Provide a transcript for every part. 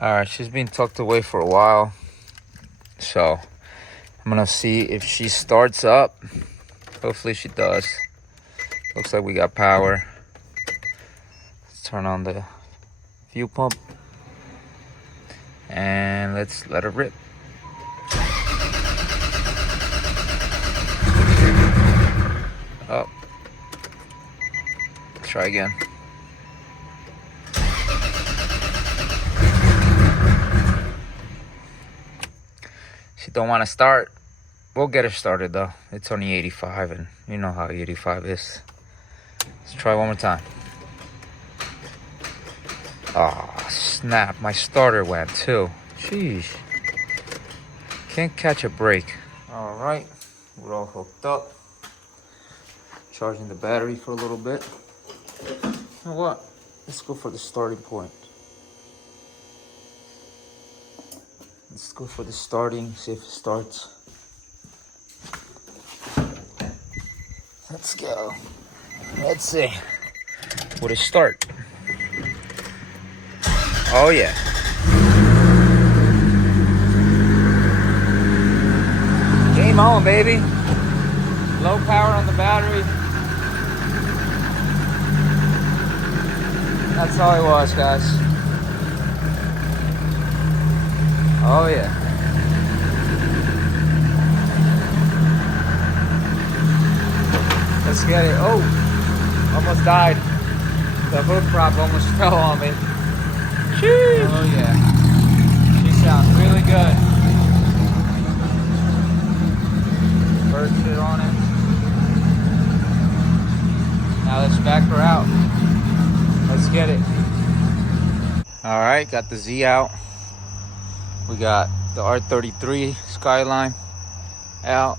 Alright, she's been tucked away for a while. So I'm gonna see if she starts up. Hopefully she does. Looks like we got power. Let's turn on the fuel pump. And let's let her rip. Oh. Let's try again. She don't want to start. We'll get her started though. It's only 85 and you know how 85 is. Let's try one more time. Oh, snap. My starter went too. Jeez. Can't catch a break. All right. We're all hooked up. Charging the battery for a little bit. You know what? Let's go for the starting point. Let's go for the starting, see if it starts. Let's go. Let's see. Would it start? Oh yeah. Game on, baby. Low power on the battery. That's all it was, guys. Oh yeah. Let's get it. Oh, almost died. The hood prop almost fell on me. Jeez. Oh yeah. She sounds really good. Bird shit on it. Now let's back her out. Let's get it. All right, got the Z out. We got the R33 Skyline out.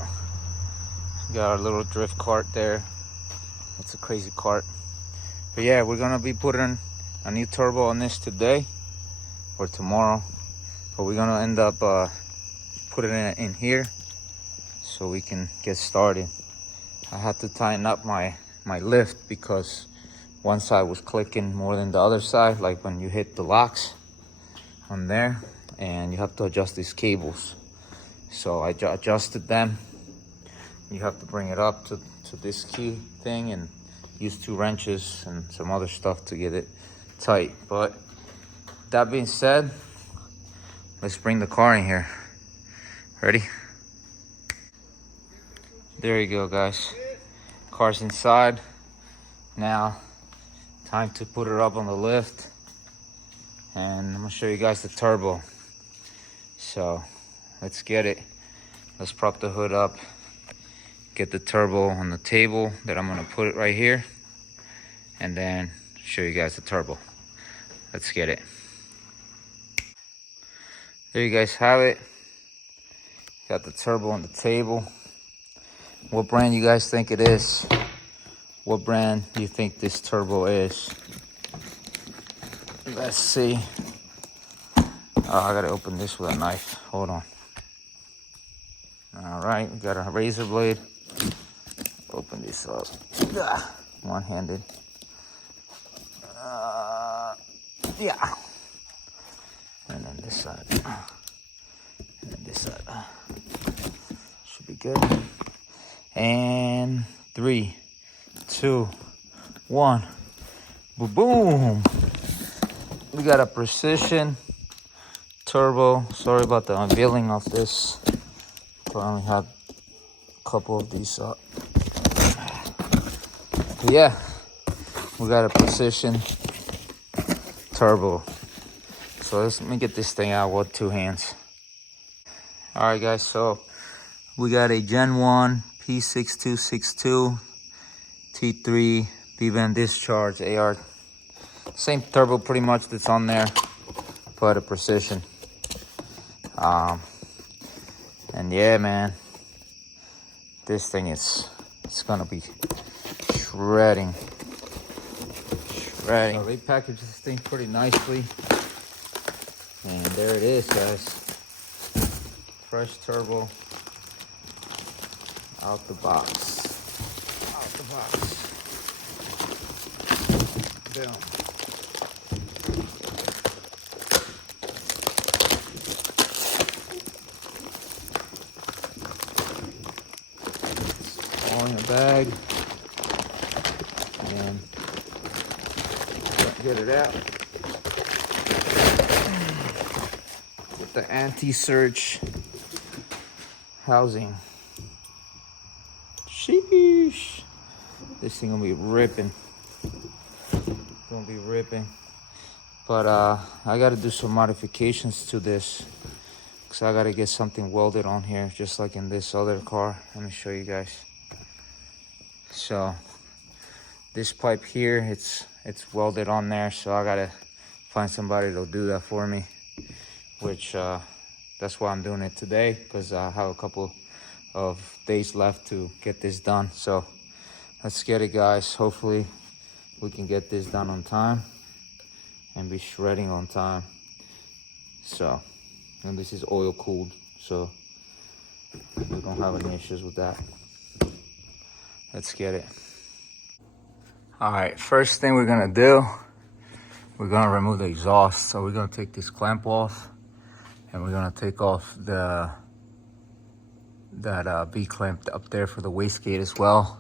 We got our little drift cart there. It's a crazy cart. But yeah, we're gonna be putting a new turbo on this today or tomorrow. But we're gonna end up putting it in here so we can get started. I had to tighten up my lift because one side was clicking more than the other side, like when you hit the locks on there. And you have to adjust these cables. So I adjusted them. You have to bring it up to this key thing and use 2 wrenches and some other stuff to get it tight. But that being said, let's bring the car in here. Ready? There you go, guys. Car's inside. Now, time to put her up on the lift. And I'm gonna show you guys the turbo. So let's get it. Let's prop the hood up, get the turbo on the table that I'm gonna put it right here, and then show you guys the turbo. Let's get it. There you guys have it. Got the turbo on the table. What brand you guys think it is? What brand do you think this turbo is? Let's see. Oh, I gotta open this with a knife. Hold on. All right, we got a razor blade. Open this up. One-handed. Yeah. And then this side. And then this side. Should be good. And 3, 2, 1. Boom. We got a precision turbo. Sorry about the unveiling of this. I only had a couple of these up. But yeah, we got a precision turbo. So let me get this thing out with 2 hands. All right, guys. So we got a Gen 1 P6262 T3 B-band discharge AR. Same turbo pretty much that's on there, but a precision. And yeah, man, this thing it's gonna be shredding. So they packaged this thing pretty nicely, and there it is, guys. Fresh turbo out the box. Boom. all in a bag. And get it out with the anti-surge housing. Sheesh. This thing gonna be ripping. Gonna be ripping. But I gotta do some modifications to this, because I gotta get something welded on here, just like in this other car. Let me show you guys. So this pipe here, it's welded on there, so I gotta find somebody to do that for me, which that's why I'm doing it today, because I have a couple of days left to get this done. So let's get it, guys. Hopefully we can get this done on time and be shredding on time. So, and this is oil cooled, so we don't have any issues with that. Let's get it. All right, first thing we're gonna do, we're gonna remove the exhaust. So we're gonna take this clamp off, and we're gonna take off that B clamp up there for the wastegate as well.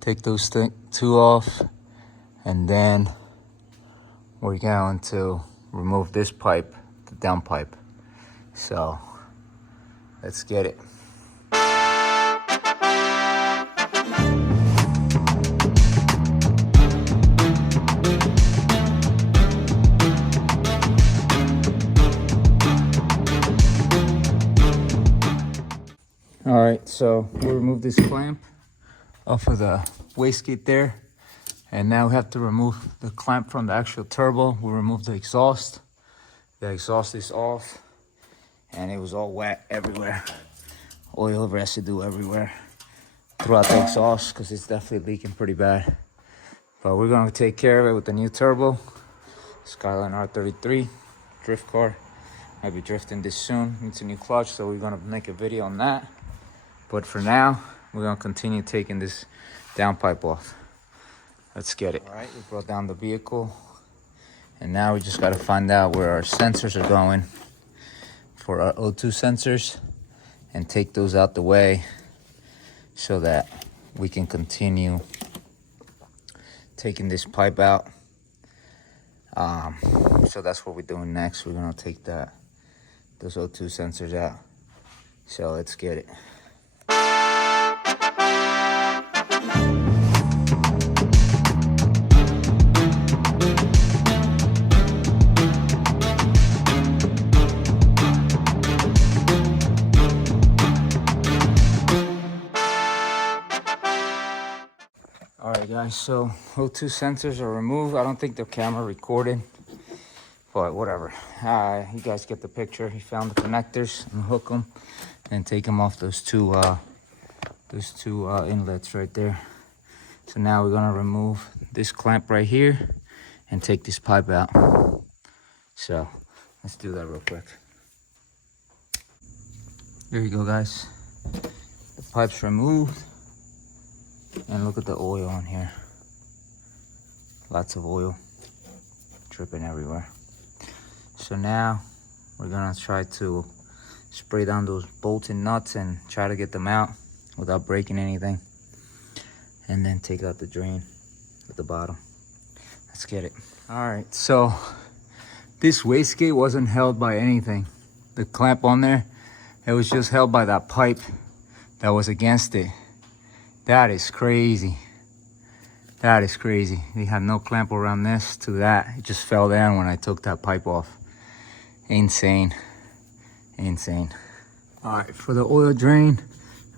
Take those two off, and then we're going to remove this pipe, the down pipe. So let's get it. All right, so we'll remove this clamp off of the wastegate there. And now we have to remove the clamp from the actual turbo. We'll remove the exhaust. The exhaust is off, and it was all wet everywhere. Oil residue everywhere throughout the exhaust, because it's definitely leaking pretty bad. But we're gonna take care of it with the new turbo. Skyline R33 drift car. I'll be drifting this soon. Needs a new clutch, so we're gonna make a video on that. But for now, we're gonna continue taking this downpipe off. Let's get it. All right, we brought down the vehicle, and now we just gotta find out where our sensors are going for our O2 sensors, and take those out the way so that we can continue taking this pipe out. So that's what we're doing next. We're gonna take those O2 sensors out. So let's get it. All right, guys, so O2 sensors are removed. I don't think the camera recorded, but whatever. You guys get the picture. He found the connectors, unhook them, and take them off those two inlets right there. So now we're gonna remove this clamp right here and take this pipe out. So let's do that real quick. There you go, guys. The pipe's removed. And look at the oil on here. Lots of oil dripping everywhere. So now we're gonna try to spray down those bolts and nuts and try to get them out without breaking anything. And then take out the drain at the bottom. Let's get it. All right, so this wastegate wasn't held by anything. The clamp on there, it was just held by that pipe that was against it. That is crazy. That is crazy. We had no clamp around this to that. It just fell down when I took that pipe off. Insane. Insane. All right, for the oil drain,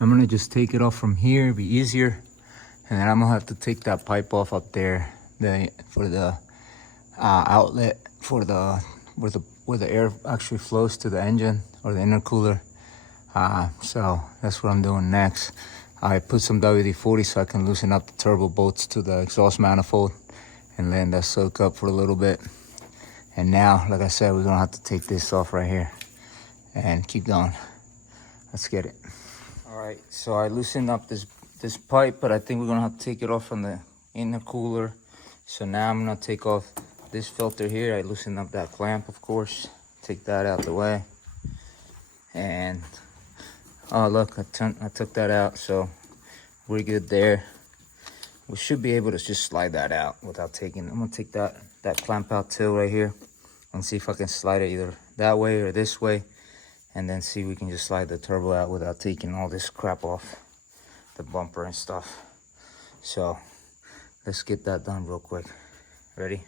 I'm gonna just take it off from here. It'll be easier. And then I'm gonna have to take that pipe off up there for the outlet for where the air actually flows to the engine or the intercooler. So that's what I'm doing next. I put some WD-40 so I can loosen up the turbo bolts to the exhaust manifold and let that soak up for a little bit. And now, like I said, we're gonna have to take this off right here and keep going. Let's get it. All right, so I loosened up this pipe, but I think we're gonna have to take it off from the intercooler. So now I'm gonna take off this filter here. I loosened up that clamp, of course. Take that out the way. And oh look, I took that out. So we're good there. We should be able to just slide that out without taking. I'm gonna take that clamp out too right here and see if I can slide it either that way or this way, and then see if we can just slide the turbo out without taking all this crap off the bumper and stuff. So let's get that done real quick. Ready?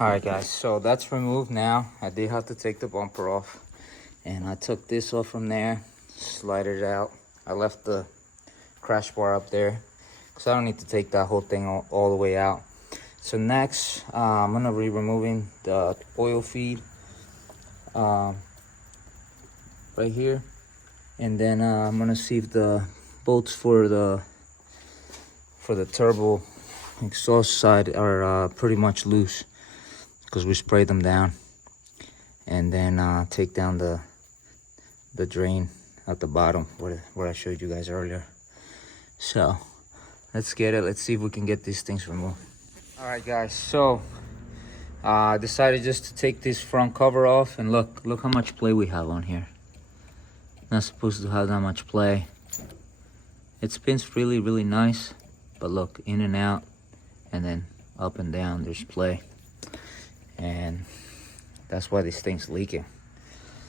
All right, guys, so that's removed now. I did have to take the bumper off, and I took this off from there, slide it out. I left the crash bar up there because I don't need to take that whole thing all the way out. So next, I'm gonna be removing the oil feed right here, and then I'm gonna see if the bolts for the turbo exhaust side are pretty much loose, because we sprayed them down, and then take down the drain at the bottom where I showed you guys earlier. So let's get it. Let's see if we can get these things removed. All right, guys, so I decided just to take this front cover off, and look how much play we have on here. Not supposed to have that much play. It spins really nice, but look, in and out, and then up and down, there's play. And that's why this thing's leaking.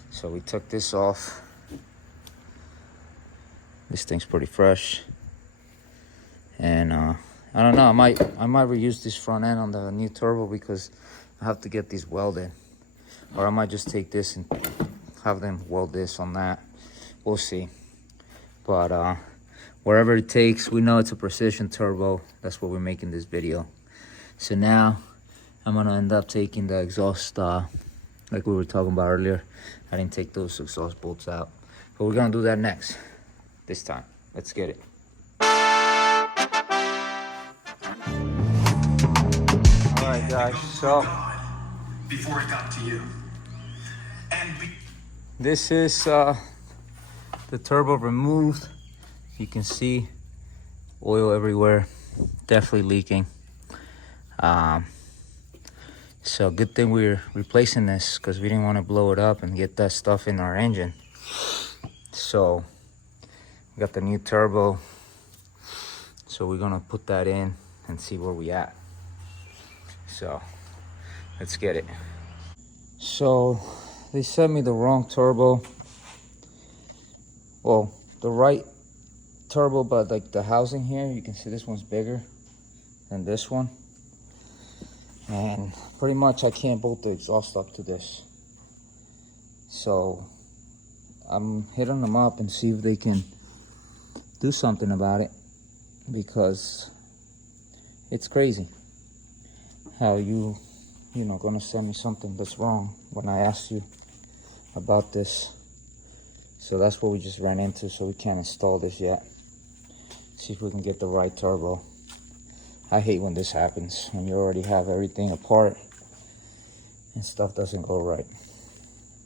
So we took this off. This thing's pretty fresh, and I don't know, I might reuse this front end on the new turbo, because I have to get these welded, or I might just take this and have them weld this on that. We'll see. But wherever it takes, we know it's a precision turbo. That's what we're making this video. So now I'm gonna end up taking the exhaust, like we were talking about earlier. I didn't take those exhaust bolts out, but we're gonna do that next. This time, let's get it. All right, guys. So before it got to you, and this is the turbo removed. You can see oil everywhere, definitely leaking. So good thing we're replacing this, because we didn't want to blow it up and get that stuff in our engine. So we got the new turbo, so we're gonna put that in and see where we at. So let's get it. So they sent me the wrong turbo. Well, the right turbo, but like the housing here, you can see this one's bigger than this one. And pretty much I can't bolt the exhaust up to this. So I'm hitting them up and see if they can do something about it, because it's crazy how you know, gonna send me something that's wrong when I asked you about this. So that's what we just ran into, so we can't install this yet. See if we can get the right turbo. I hate when this happens, when you already have everything apart and stuff doesn't go right.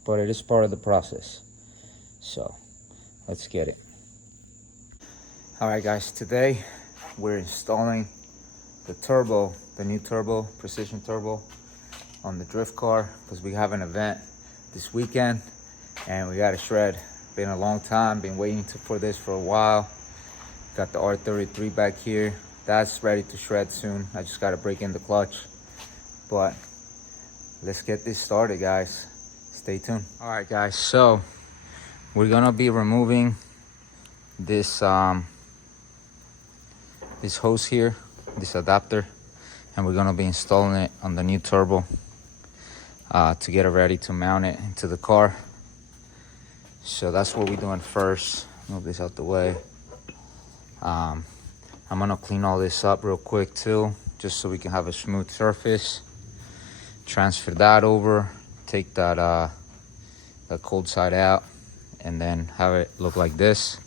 But it is part of the process. So let's get it. All right, guys, today we're installing the turbo, the new turbo, precision turbo, on the drift car, because we have an event this weekend and we got to shred. Been a long time, been waiting for this for a while. Got the R33 back here. That's ready to shred soon. I just got to break in the clutch. But let's get this started, guys. Stay tuned. All right, guys, so we're gonna be removing this this hose here, this adapter, and we're gonna be installing it on the new turbo to get it ready to mount it into the car. So that's what we're doing first. Move this out the way. I'm gonna clean all this up real quick too, just so we can have a smooth surface. Transfer that over, take that the cold side out, and then have it look like this,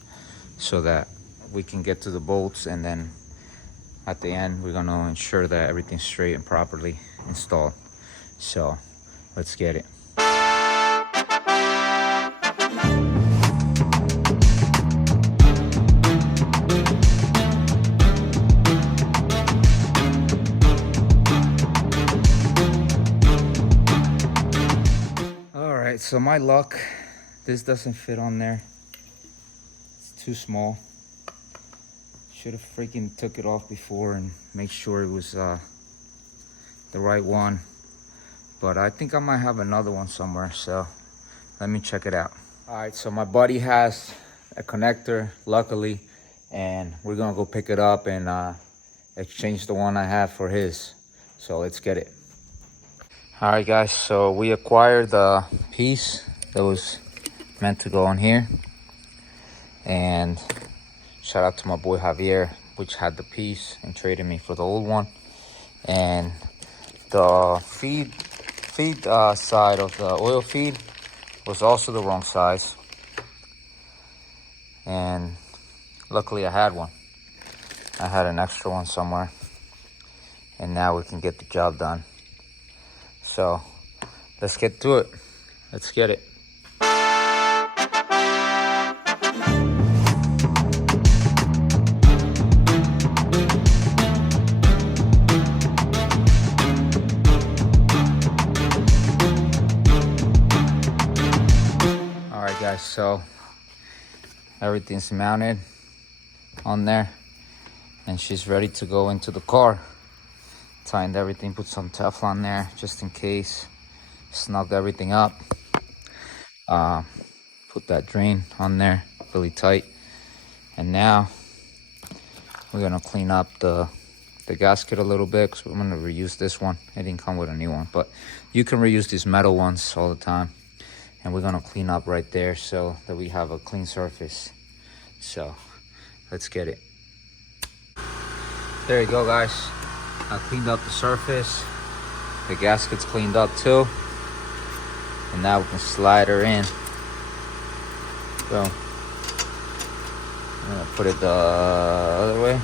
so that we can get to the bolts, and then at the end we're gonna ensure that everything's straight and properly installed. So let's get it. All right, so my luck, this doesn't fit on there. It's too small. Should have freaking took it off before and make sure it was the right one. But I think I might have another one somewhere, so let me check it out. All right, so my buddy has a connector, luckily, and we're gonna go pick it up and exchange the one I have for his. So let's get it. All right, guys, so we acquired the piece that was meant to go on here. And shout out to my boy Javier, which had the piece and traded me for the old one. And the feed side of the oil feed was also the wrong size. And luckily I had one. I had an extra one somewhere. And now we can get the job done. So let's get to it. Let's get it. All right, guys, so everything's mounted on there and she's ready to go into the car. Tightened everything, put some Teflon there just in case. Snugged everything up. Put that drain on there really tight. And now we're gonna clean up the gasket a little bit because we're gonna reuse this one. It didn't come with a new one, but you can reuse these metal ones all the time. And we're gonna clean up right there so that we have a clean surface. So let's get it. There you go, guys. I cleaned up the surface. The gasket's cleaned up too. And now we can slide her in. Boom. I'm gonna put it the other way.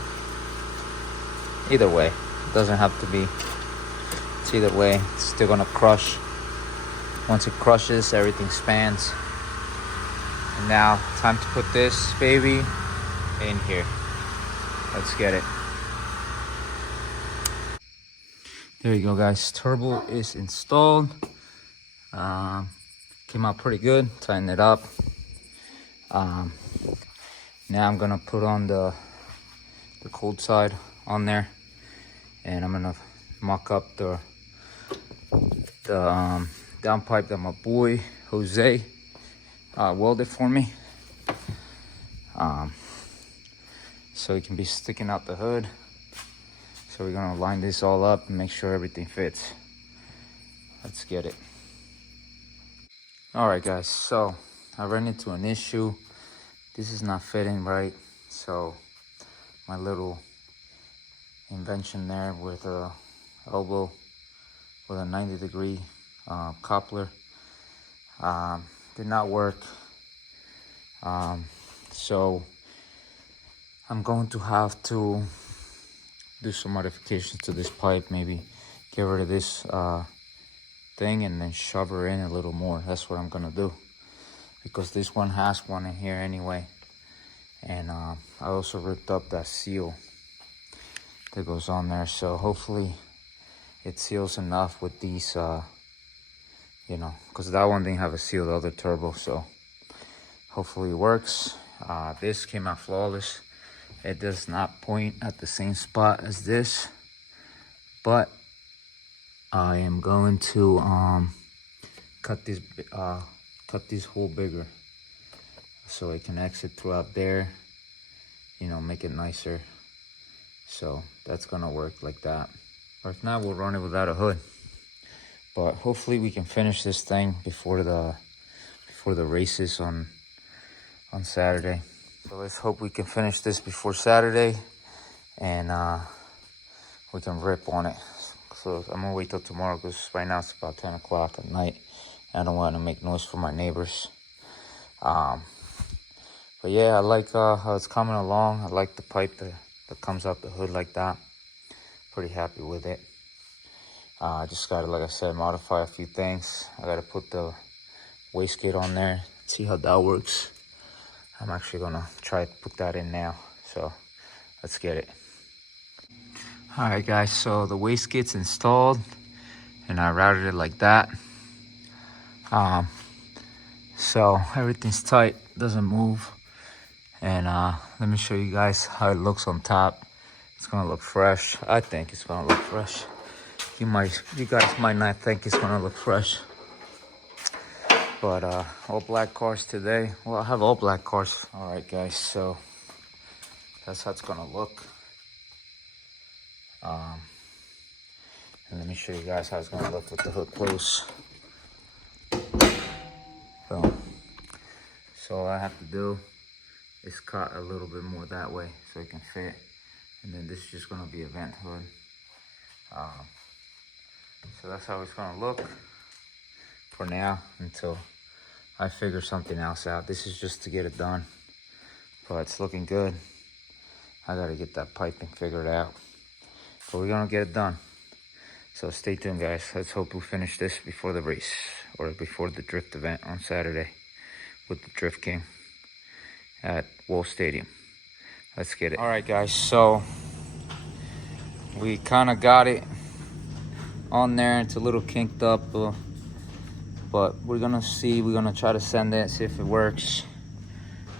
Either way, it doesn't have to be. It's either way, it's still gonna crush. Once it crushes, everything spans. And now, time to put this baby in here. Let's get it. There you go, guys. Turbo is installed. Came out pretty good. Tighten it up. Now I'm gonna put on the cold side on there, and I'm gonna mock up the downpipe that my boy Jose welded for me. So it can be sticking out the hood. So we're gonna line this all up and make sure everything fits. Let's get it. All right, guys, so I ran into an issue. This is not fitting right. So my little invention there with a elbow with a 90-degree coupler did not work. So I'm going to have to do some modifications to this pipe, maybe get rid of this thing and then shove her in a little more. That's what I'm gonna do, because this one has one in here anyway. And I also ripped up that seal that goes on there, so hopefully it seals enough with these you know, because that one didn't have a seal, the other turbo, so hopefully it works. This came out flawless. It does not point at the same spot as this, but I am going to cut this hole bigger so it can exit throughout there, you know, make it nicer. So that's gonna work like that. Or if not, we'll run it without a hood. But hopefully we can finish this thing before the races on Saturday. So let's hope we can finish this before Saturday, and we can rip on it. So I'm gonna wait till tomorrow, because right now it's about 10 o'clock at night. I don't want to make noise for my neighbors. But yeah, I like how it's coming along. I like the pipe that comes out the hood like that. Pretty happy with it. I just gotta, like I said, modify a few things. I gotta put the wastegate on there, see how that works. I'm actually gonna try to put that in now. So let's get it. All right, guys, so the wastegate's installed and I routed it like that. So everything's tight, doesn't move. And let me show you guys how it looks on top. It's gonna look fresh. I think it's gonna look fresh. You guys might not think it's gonna look fresh. But all black cars today. Well, I have all black cars. All right, guys, so that's how it's gonna look. And let me show you guys how it's gonna look with the hood closed. So all I have to do is cut a little bit more that way so it can fit. And then this is just gonna be a vent hood. So that's how it's gonna look for now until I figure something else out. This is just to get it done, but it's looking good. I gotta get that piping figured out, but we're gonna get it done. So stay tuned, guys. Let's hope we finish this before the race or before the drift event on Saturday with the Drift King at Wall Stadium. Let's get it. All right, guys, so we kind of got it on there. It's a little kinked up, but we're gonna see. We're gonna try to send it, see if it works.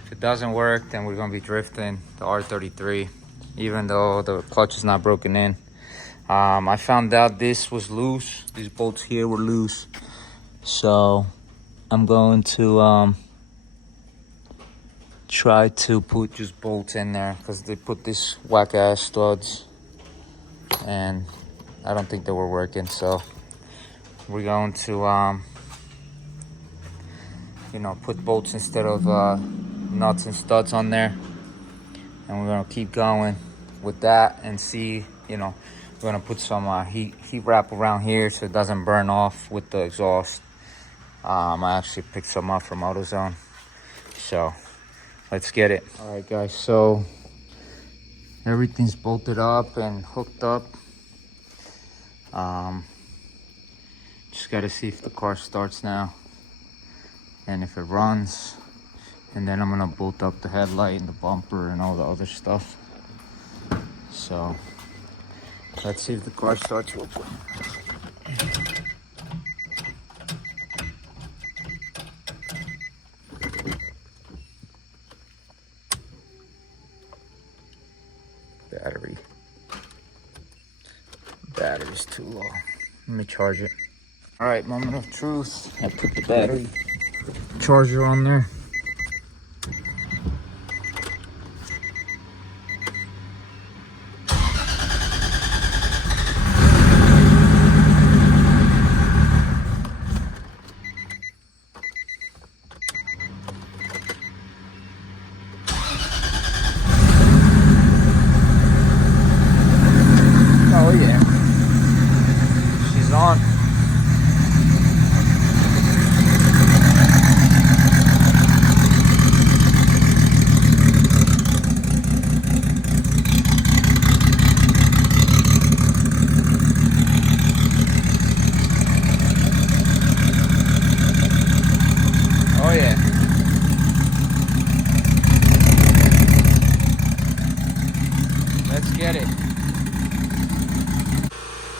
If it doesn't work, then we're gonna be drifting the R33, even though the clutch is not broken in. I found out this was loose. These bolts here were loose, so I'm going to try to put just bolts in there, because they put these whack ass studs and I don't think they were working. So we're going to you know, put bolts instead of nuts and studs on there, and we're gonna keep going with that and see, you know, we're gonna put some heat wrap around here so it doesn't burn off with the exhaust. I actually picked some up from AutoZone, so let's get it. All right, guys, so everything's bolted up and hooked up. Just gotta see if the car starts now and if it runs, and then I'm gonna bolt up the headlight and the bumper and all the other stuff. So let's see if the car starts real quick. Battery's too low. Let me charge it. All right, moment of truth. I put the battery charger on there. Oh yeah, she's on. Oh yeah. Let's get it.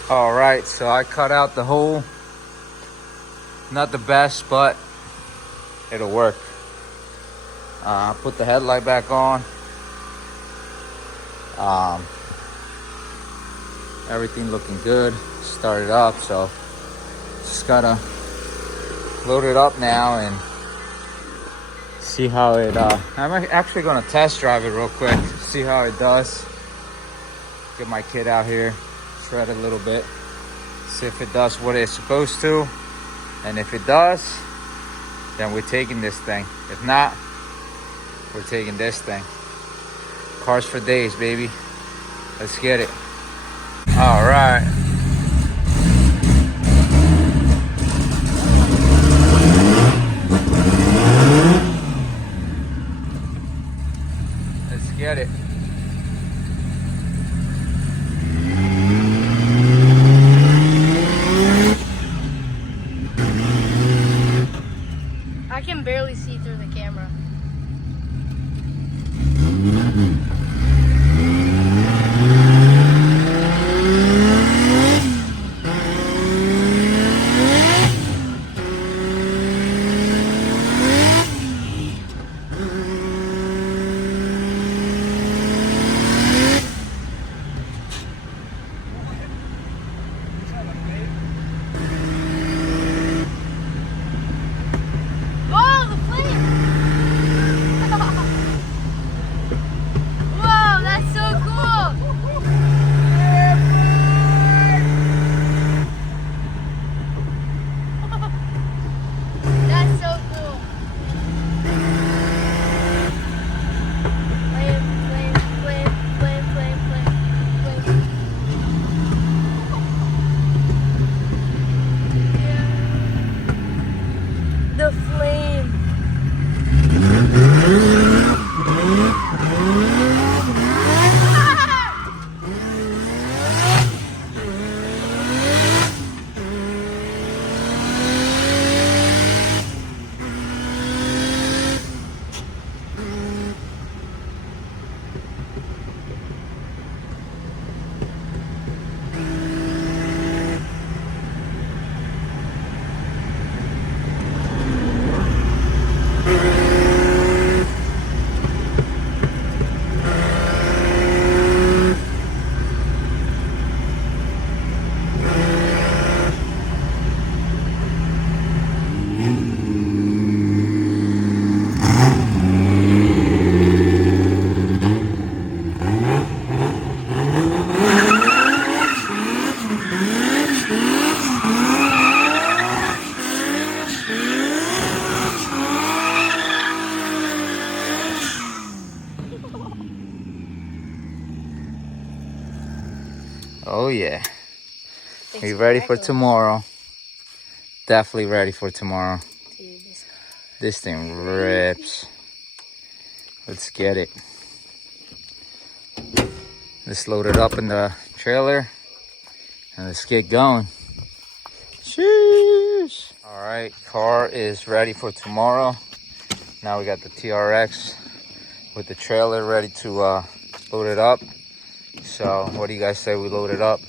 All right, so I cut out the hole. Not the best, but it'll work. Put the headlight back on. Everything looking good. Started up, so just gotta load it up now and see how it. I'm actually gonna test drive it real quick, see how it does. Get my kid out here, shred it a little bit, see if it does what it's supposed to, and if it does, then we're taking this thing. If not, we're taking this thing. Cars for days, baby. Let's get it. All right. Let's get it. I can barely see through the camera. Oh yeah. Thanks We for ready the for echo. tomorrow. Definitely ready for tomorrow. Dude, This thing rips. Let's get it. Let's load it up in the trailer and let's get going. Sheesh. All right, car is ready for tomorrow. Now we got the TRX with the trailer ready to load it up. So what do you guys say we load it up?